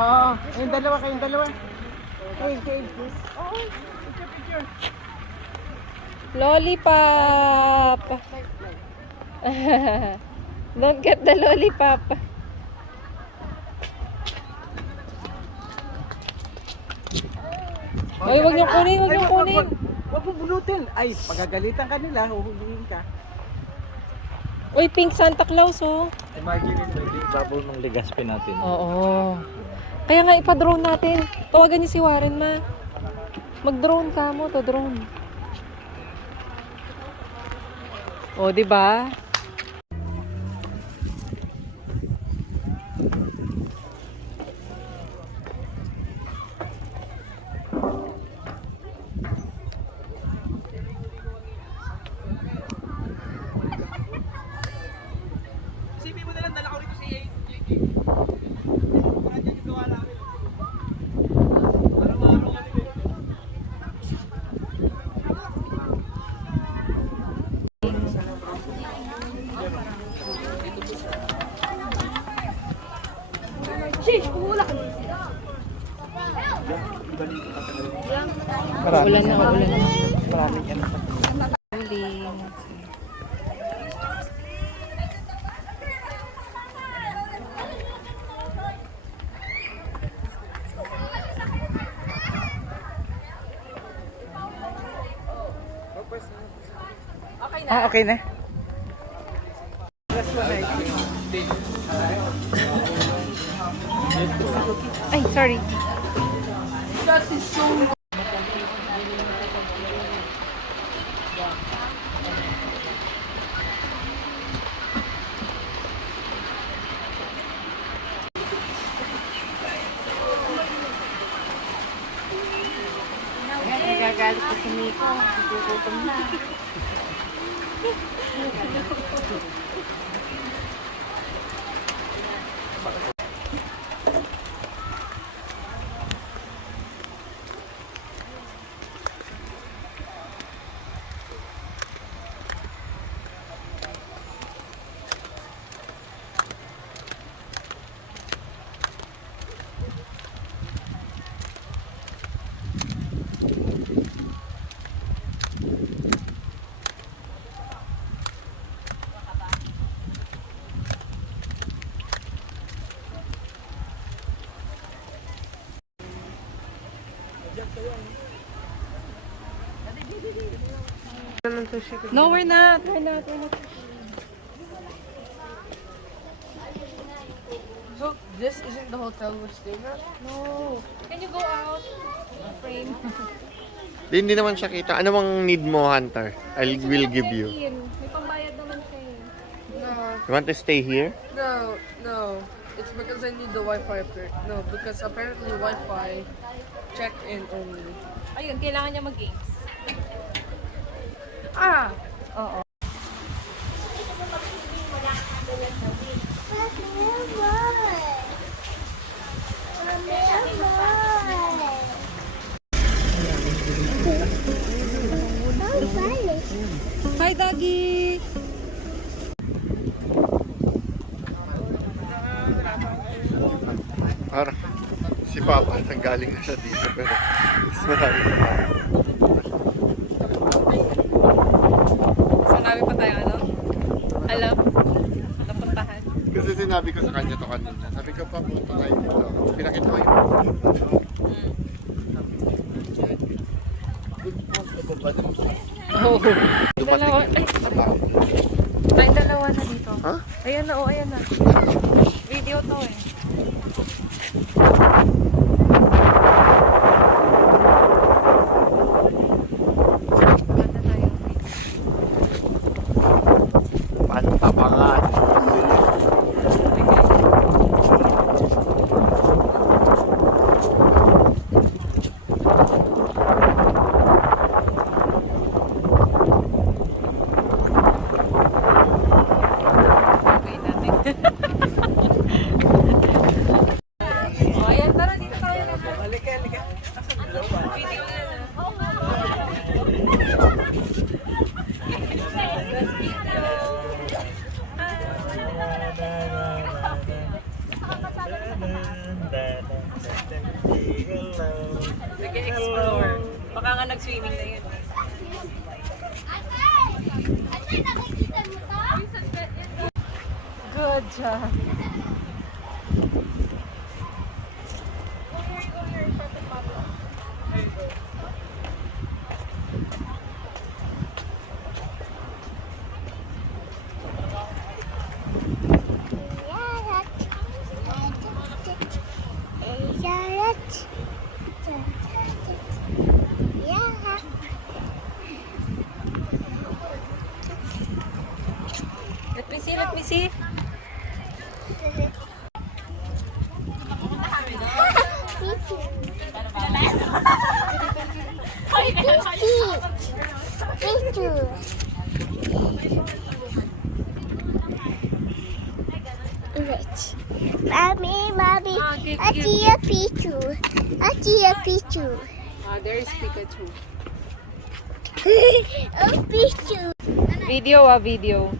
Oo, kayong dalawa, kayong dalawa. Kayong, please. Oo, picture. Lollipop. Don't get the lollipop. Ay, wag niyo kunin, wag niyo kunin. Wag mo bunutin. Ay, pagagalitan ka nila, huhulihin ka. Uy, pink Santa Claus, oh. Imagine mo yung babaw ng Legazpi natin. Oo. Kaya nga ipa-drone natin. Tawagan niyo si Warren, ma. Mag-drone ka mo, to drone. O, di ba? Isipin mo na lang, dala ko rito si JK. Nandiyan yung gawa namin. Araw-araw kami. Ulan na, ulan na. Maraming yan. Uling. Ah, okay na. Ay, sorry. Nagagalit ko si Miko. Gugutom na. No, we're not. We're not. We're not. So, this isn't the hotel we're staying at? No. Can you go out? Frame. Hindi naman siya kita. Ano bang need mo, Hunter? Will give you. May pambayad naman siya eh. No, You want to stay here? no. It's because I need the Wi-Fi. No, because apparently Wi-Fi check-in only. Ayun, kailangan niya mag-games. Ah! Oo. Hi, Doggy! Parang si Papa nanggaling na siya dito pero mas marami pa tayo. Sanabi pa tayo, ano? Alam? Napuntahan. Kasi sinabi ko sa kanya to kanina. Sabi ko pa, punta tayo dito. Pinakita ko yung Oo. dumating Dalawa. yung Ay, dalawa na dito. Ha? Ayan na, ayan na. Video to eh. Maganda tayo. Pantapangan. Okay natin. Nag-explore. Baka nga nag-swimming na yun. Good job. Let me see. Mommy, I see a Pichu. I see a Pichu. There is Pikachu. Oh, Pichu. Video video.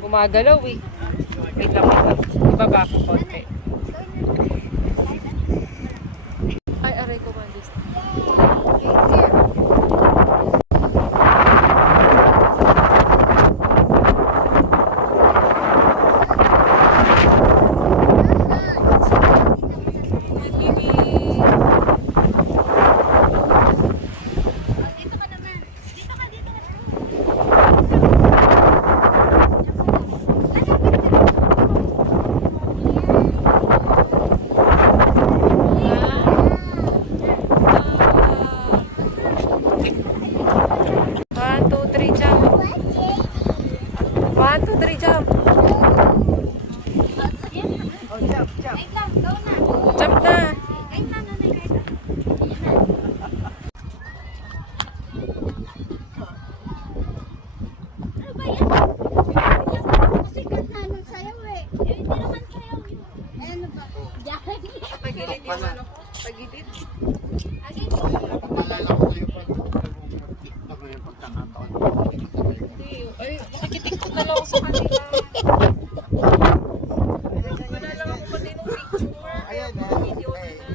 Gumagalaw eh. Wait lang. Ibaba ko konti. Ay, aray ko mandis. Jump na! Pagilid yung ano ko. Pagilid. Pagkalala ko sa'yo pag TikTok na yung pagkakataon. Ay, nakikitiktok na lang ako sa kanila. Wala lang ako pati nung picture. Ayan na. Video na lang.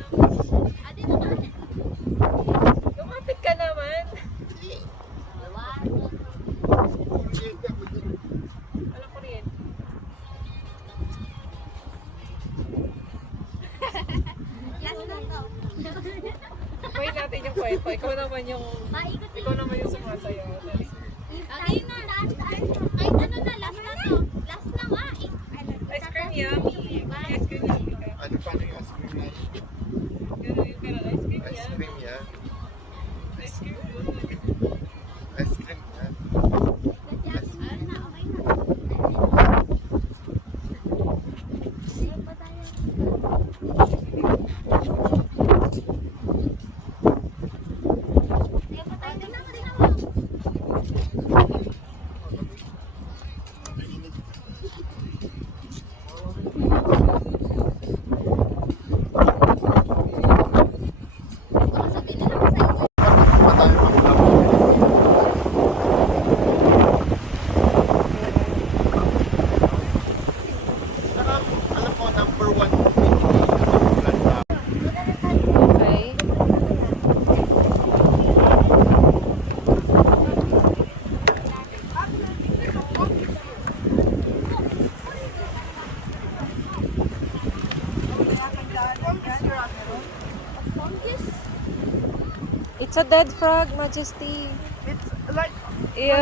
Lumapit ka naman. Alam ko rin. Wait natin yung kwento. Ikaw naman yung sumasayaw. Dali. Ayun na, last ano na, last na to. Last na nga. Ice cream yummy. Ice cream yummy ka. Ano paano yung ice cream na? Ganun yung kailan ice cream Ice yummy. cream yan? Ice cream Ice cream yan? Alam ko, number 1 Okay. It's a dead frog, Majesty. It's like Ew.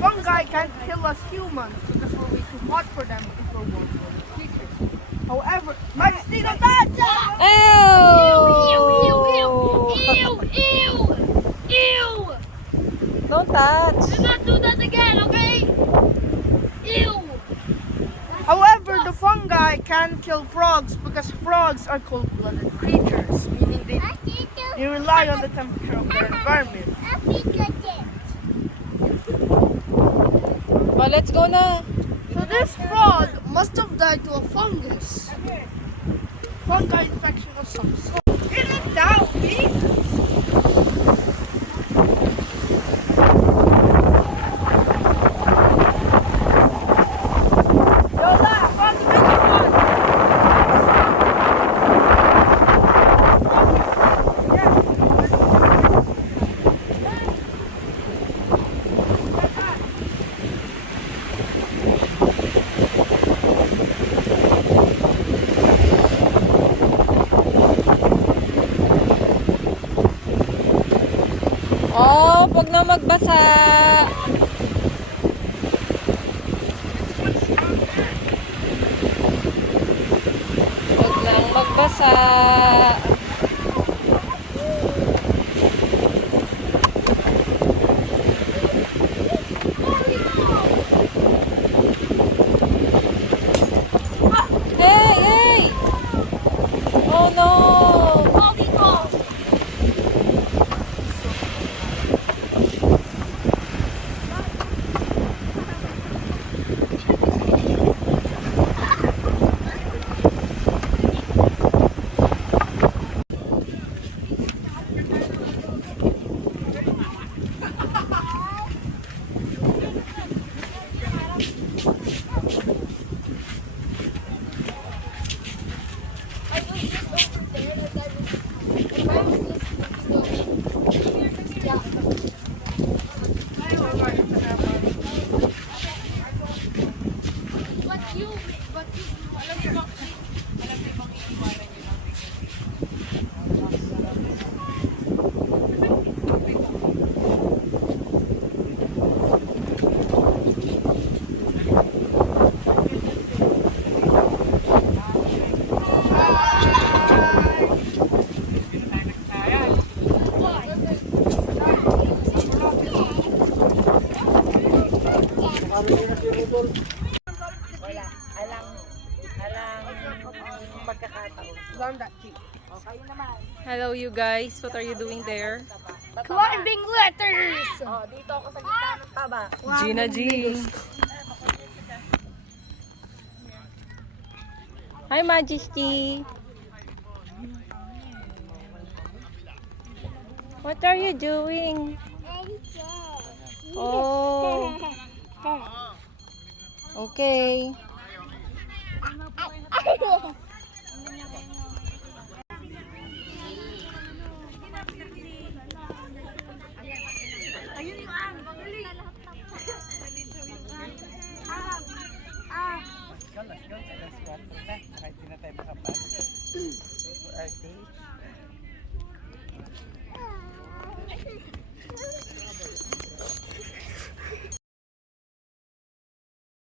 fungi can't kill us humans because we're way too hot for them if we're warm blooded creatures. However, Majesty, don't touch! Ew! Don't touch. not do that again, okay? Ew! However, the fungi can kill frogs because frogs are cold-blooded creatures, meaning they rely on the temperature of their environment. Well, let's go na. So this frog must have died to a fungus. Fungi infection of some sort. Get it down, please! Yola, found the biggest one! Huwag na magbasa. Huwag lang magbasa. Hey, hey! Oh no! Hello you guys, what are you doing there? Climbing letters! Gina G. Hi Majesty. What are you doing? Oh. Okay.